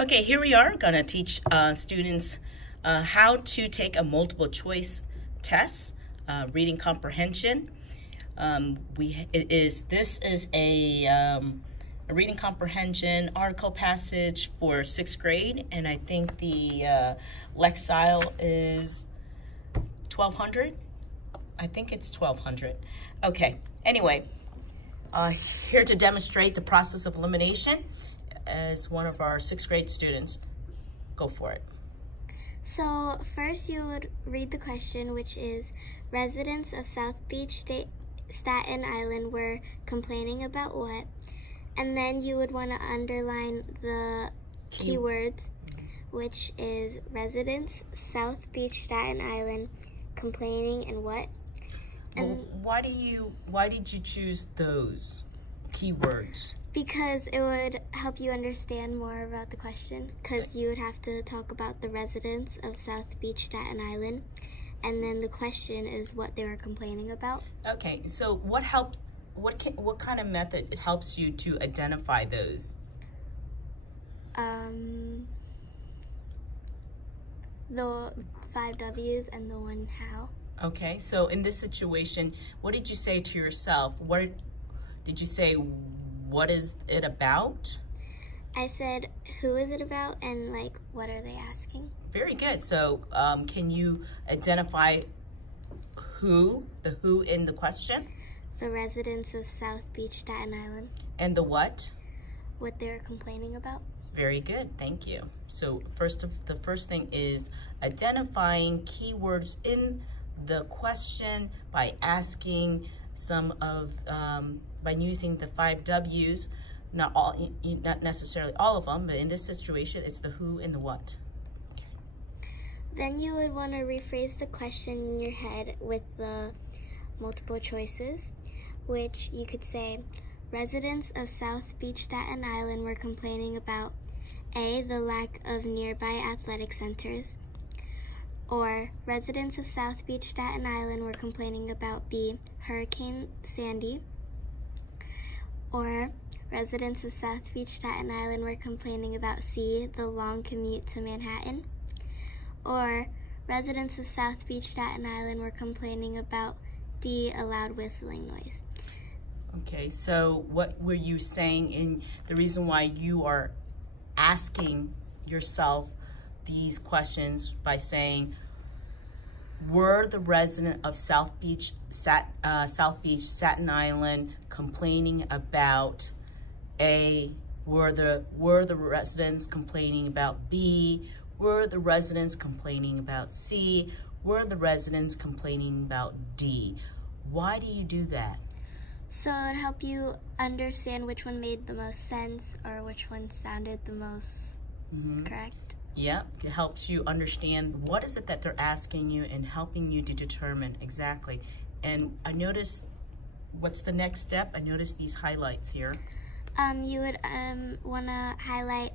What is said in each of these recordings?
Okay, here we are going to teach students how to take a multiple choice test, reading comprehension. This is a reading comprehension article passage for 6th grade, and I think the Lexile is 1200. I think it's 1200. Okay, anyway, here to demonstrate the process of elimination as one of our 6th grade students. Go for it. So first you would read the question, which is, residents of South Beach, Staten Island were complaining about what? And then you would want to underline the keywords, which is residents, South Beach, Staten Island, complaining, and what? And why did you choose those keywords? Because it would help you understand more about the question, because you would have to talk about the residents of South Beach, Staten Island, and then the question is what they were complaining about. Okay, so what kind of method helps you to identify those? The 5 W's and the 1 how. Okay, so in this situation, what did you say to yourself? What did you say? What is it about? I said, who is it about, and like, what are they asking? Very good. So can you identify the who in the question? The residents of South Beach, Staten Island. And the what? What they're complaining about. Very good, thank you. So the first thing is identifying keywords in the question by asking by using the 5 W's, not necessarily all of them, but in this situation, it's the who and the what. Okay. Then you would want to rephrase the question in your head with the multiple choices, which you could say, residents of South Beach, Staten Island were complaining about A, the lack of nearby athletic centers, or residents of South Beach, Staten Island were complaining about B, Hurricane Sandy, or residents of South Beach, Staten Island were complaining about C, the long commute to Manhattan, or residents of South Beach, Staten Island were complaining about D, a loud whistling noise. Okay, so what were you saying in the reason why you are asking yourself these questions by saying, were the resident of South Beach, Staten Island complaining about A? Were the residents complaining about B? Were the residents complaining about C? Were the residents complaining about D? Why do you do that? So it would help you understand which one made the most sense or which one sounded the most correct. Yep, it helps you understand what is it that they're asking you and helping you to determine exactly. And I noticed, what's the next step? I noticed these highlights here. You would want to highlight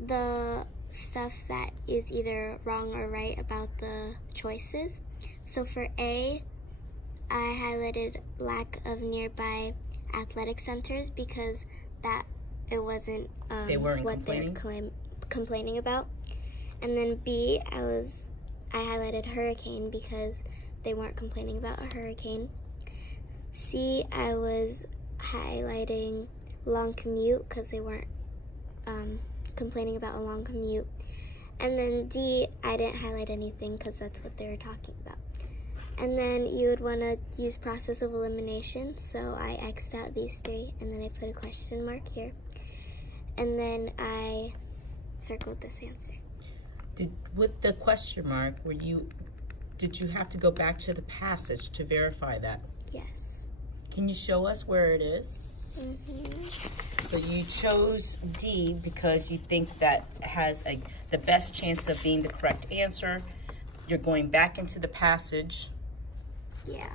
the stuff that is either wrong or right about the choices. So for A, I highlighted lack of nearby athletic centers because that it wasn't they weren't what complaining? they're complaining about. And then B, I highlighted hurricane because they weren't complaining about a hurricane. C, I was highlighting long commute because they weren't complaining about a long commute. And then D, I didn't highlight anything because that's what they were talking about. And then you would want to use process of elimination. So I X'd out these 3 and then I put a question mark here. And then I circled this answer. With the question mark, did you have to go back to the passage to verify that? Yes. Can you show us where it is? So you chose D because you think that has the best chance of being the correct answer. You're going back into the passage. Yeah.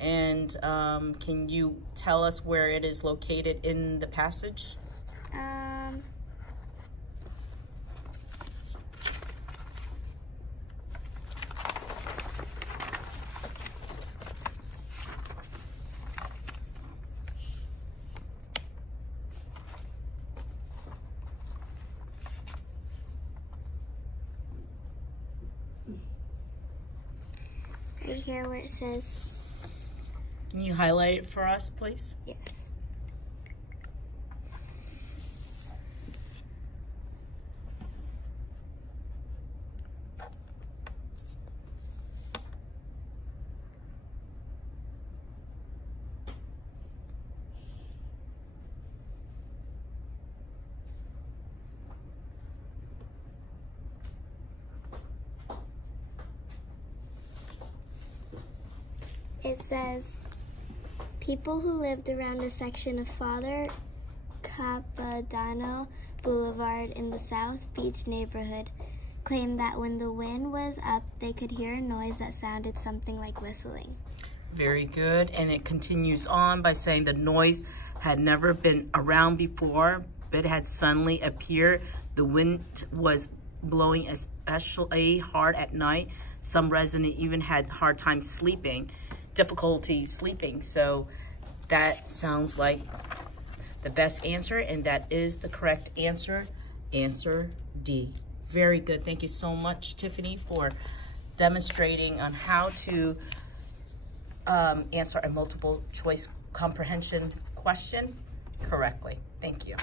And can you tell us where it is located in the passage? Right here where it says. Can you highlight it for us, please? Yes. It says, people who lived around a section of Father Capodanno Boulevard in the South Beach neighborhood claimed that when the wind was up, they could hear a noise that sounded something like whistling. Very good. And it continues on by saying the noise had never been around before, but had suddenly appeared. The wind was blowing especially hard at night. Some residents even had hard time sleeping, difficulty sleeping. So that sounds like the best answer, and that is the correct answer. Answer D. Very good. Thank you so much, Tiffany, for demonstrating on how to answer a multiple choice comprehension question correctly. Thank you.